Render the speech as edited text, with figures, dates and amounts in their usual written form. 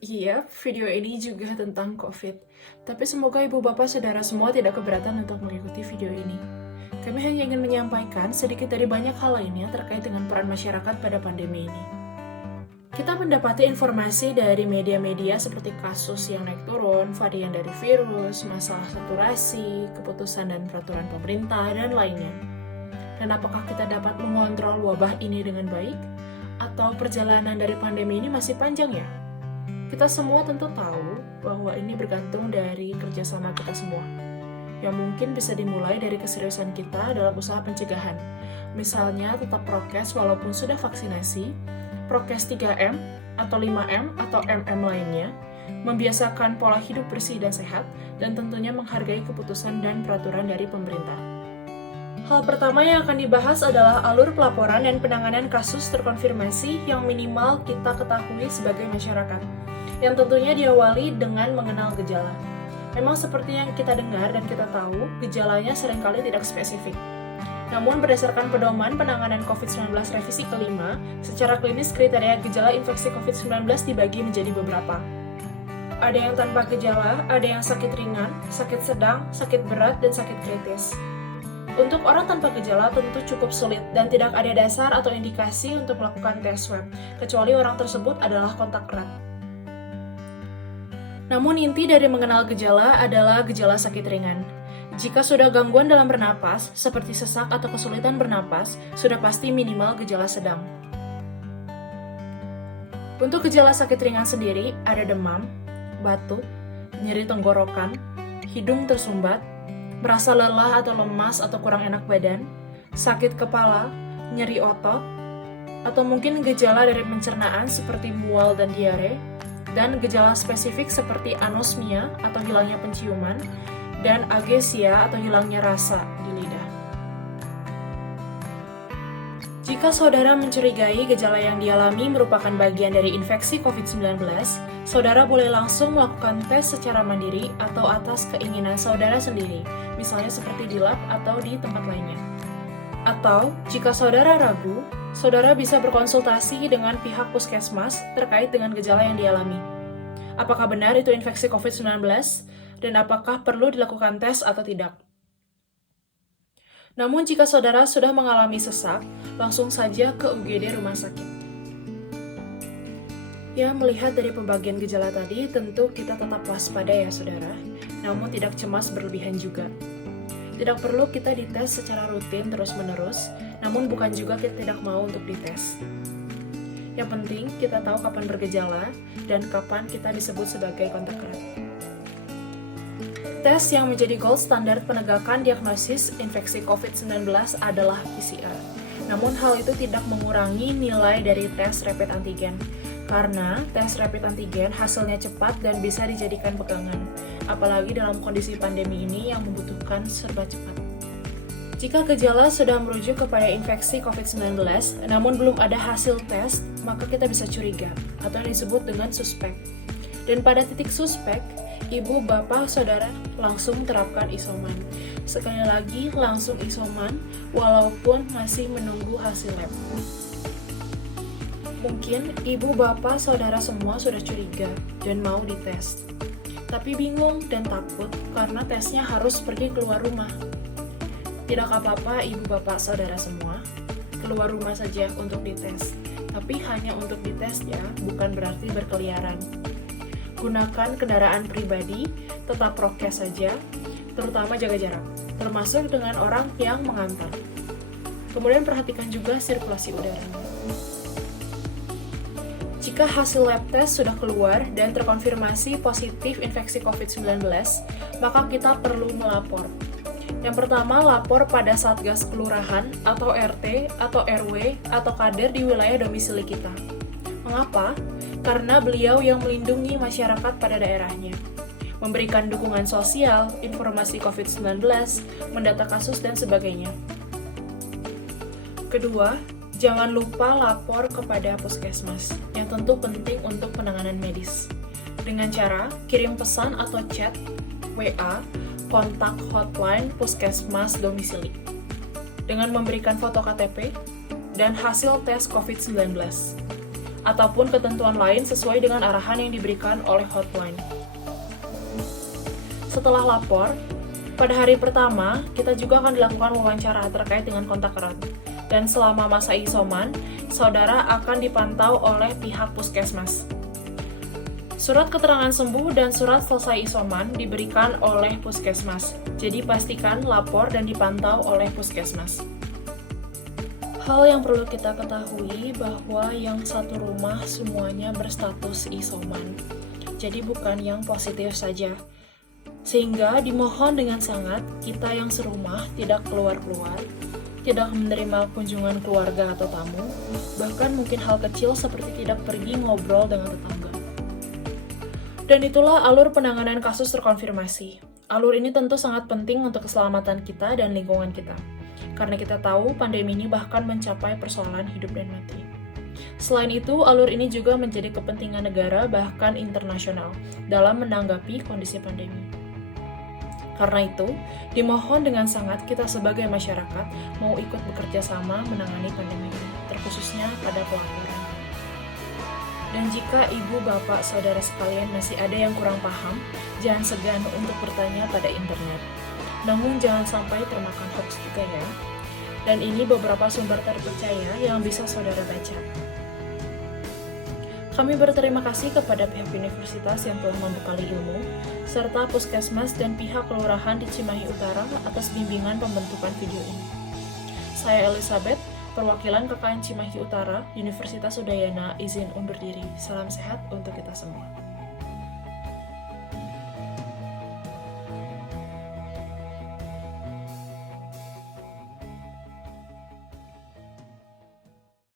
Iya, video ini juga tentang COVID. Tapi semoga ibu bapak saudara semua tidak keberatan untuk mengikuti video ini. Kami hanya ingin menyampaikan sedikit dari banyak hal lainnya terkait dengan peran masyarakat pada pandemi ini. Kita mendapati informasi dari media-media seperti kasus yang naik turun, varian dari virus, masalah saturasi, keputusan dan peraturan pemerintah, dan lainnya. Dan apakah kita dapat mengontrol wabah ini dengan baik? Atau perjalanan dari pandemi ini masih panjang ya? Kita semua tentu tahu bahwa ini bergantung dari kerjasama kita semua, yang mungkin bisa dimulai dari keseriusan kita dalam usaha pencegahan. Misalnya tetap prokes walaupun sudah vaksinasi, prokes 3M atau 5M atau MM lainnya, membiasakan pola hidup bersih dan sehat, dan tentunya menghargai keputusan dan peraturan dari pemerintah. Hal pertama yang akan dibahas adalah alur pelaporan dan penanganan kasus terkonfirmasi yang minimal kita ketahui sebagai masyarakat, yang tentunya diawali dengan mengenal gejala. Memang seperti yang kita dengar dan kita tahu, gejalanya seringkali tidak spesifik. Namun berdasarkan pedoman penanganan COVID-19 revisi kelima, secara klinis kriteria gejala infeksi COVID-19 dibagi menjadi beberapa. Ada yang tanpa gejala, ada yang sakit ringan, sakit sedang, sakit berat, dan sakit kritis. Untuk orang tanpa gejala tentu cukup sulit dan tidak ada dasar atau indikasi untuk melakukan tes swab, kecuali orang tersebut adalah kontak erat. Namun inti dari mengenal gejala adalah gejala sakit ringan. Jika sudah gangguan dalam bernapas, seperti sesak atau kesulitan bernapas, sudah pasti minimal gejala sedang. Untuk gejala sakit ringan sendiri, ada demam, batuk, nyeri tenggorokan, hidung tersumbat, merasa lelah atau lemas atau kurang enak badan, sakit kepala, nyeri otot, atau mungkin gejala dari pencernaan seperti mual dan diare, dan gejala spesifik seperti anosmia atau hilangnya penciuman, dan agesia atau hilangnya rasa di lidah. Jika saudara mencurigai gejala yang dialami merupakan bagian dari infeksi COVID-19, saudara boleh langsung melakukan tes secara mandiri atau atas keinginan saudara sendiri, misalnya seperti di lab atau di tempat lainnya. Atau, jika saudara ragu, saudara bisa berkonsultasi dengan pihak puskesmas terkait dengan gejala yang dialami. Apakah benar itu infeksi COVID-19, dan apakah perlu dilakukan tes atau tidak? Namun jika saudara sudah mengalami sesak, langsung saja ke UGD rumah sakit. Ya, melihat dari pembagian gejala tadi, tentu kita tetap waspada ya saudara, namun tidak cemas berlebihan juga. Tidak perlu kita dites secara rutin terus-menerus, namun bukan juga kita tidak mau untuk dites. Yang penting kita tahu kapan bergejala dan kapan kita disebut sebagai kontak erat. Tes yang menjadi gold standar penegakan diagnosis infeksi COVID-19 adalah PCR. Namun hal itu tidak mengurangi nilai dari tes rapid antigen, karena tes rapid antigen hasilnya cepat dan bisa dijadikan pegangan, apalagi dalam kondisi pandemi ini yang membutuhkan serba cepat. Jika gejala sudah merujuk kepada infeksi COVID-19, namun belum ada hasil tes, maka kita bisa curiga, atau yang disebut dengan suspek. Dan pada titik suspek, ibu, bapak, saudara langsung terapkan isoman. Sekali lagi, langsung isoman, walaupun masih menunggu hasil lab. Mungkin ibu, bapak, saudara semua sudah curiga dan mau dites. Tapi bingung dan takut karena tesnya harus pergi keluar rumah. Tidak apa-apa ibu, bapak, saudara semua, keluar rumah saja untuk dites. Tapi hanya untuk dites ya, bukan berarti berkeliaran. Gunakan kendaraan pribadi, tetap prokes saja, terutama jaga jarak, termasuk dengan orang yang mengantar. Kemudian perhatikan juga sirkulasi udara. Jika hasil lab test sudah keluar dan terkonfirmasi positif infeksi COVID-19, maka kita perlu melapor. Yang pertama, lapor pada Satgas Kelurahan atau RT atau RW atau kader di wilayah domisili kita. Mengapa? Karena beliau yang melindungi masyarakat pada daerahnya, memberikan dukungan sosial, informasi COVID-19, mendata kasus, dan sebagainya. Kedua, jangan lupa lapor kepada puskesmas, yang tentu penting untuk penanganan medis. Dengan cara kirim pesan atau chat, WA, kontak hotline puskesmas domisili, dengan memberikan foto KTP dan hasil tes COVID-19. ataupun ketentuan lain sesuai dengan arahan yang diberikan oleh hotline. Setelah lapor, pada hari pertama, kita juga akan dilakukan wawancara terkait dengan kontak erat. Dan selama masa isoman, saudara akan dipantau oleh pihak puskesmas. Surat keterangan sembuh dan surat selesai isoman diberikan oleh puskesmas. Jadi pastikan lapor dan dipantau oleh puskesmas. Hal yang perlu kita ketahui bahwa yang satu rumah semuanya berstatus isoman. Jadi bukan yang positif saja. Sehingga dimohon dengan sangat kita yang serumah tidak keluar-keluar, tidak menerima kunjungan keluarga atau tamu, bahkan mungkin hal kecil seperti tidak pergi ngobrol dengan tetangga. Dan itulah alur penanganan kasus terkonfirmasi. Alur ini tentu sangat penting untuk keselamatan kita dan lingkungan kita. Karena kita tahu pandemi ini bahkan mencapai persoalan hidup dan mati. Selain itu, alur ini juga menjadi kepentingan negara bahkan internasional dalam menanggapi kondisi pandemi. Karena itu, dimohon dengan sangat kita sebagai masyarakat mau ikut bekerja sama menangani pandemi ini, terkhususnya pada pelaporan. Dan jika ibu, bapak, saudara sekalian masih ada yang kurang paham, jangan segan untuk bertanya pada internet. Namun jangan sampai termakan hoax juga ya. Dan ini beberapa sumber terpercaya yang bisa saudara baca. Kami berterima kasih kepada pihak universitas yang telah membekali ilmu, serta puskesmas dan pihak kelurahan di Cimahi Utara atas bimbingan pembentukan video ini. Saya Elizabeth, perwakilan KKN Cimahi Utara, Universitas Udayana, izin undur diri. Salam sehat untuk kita semua.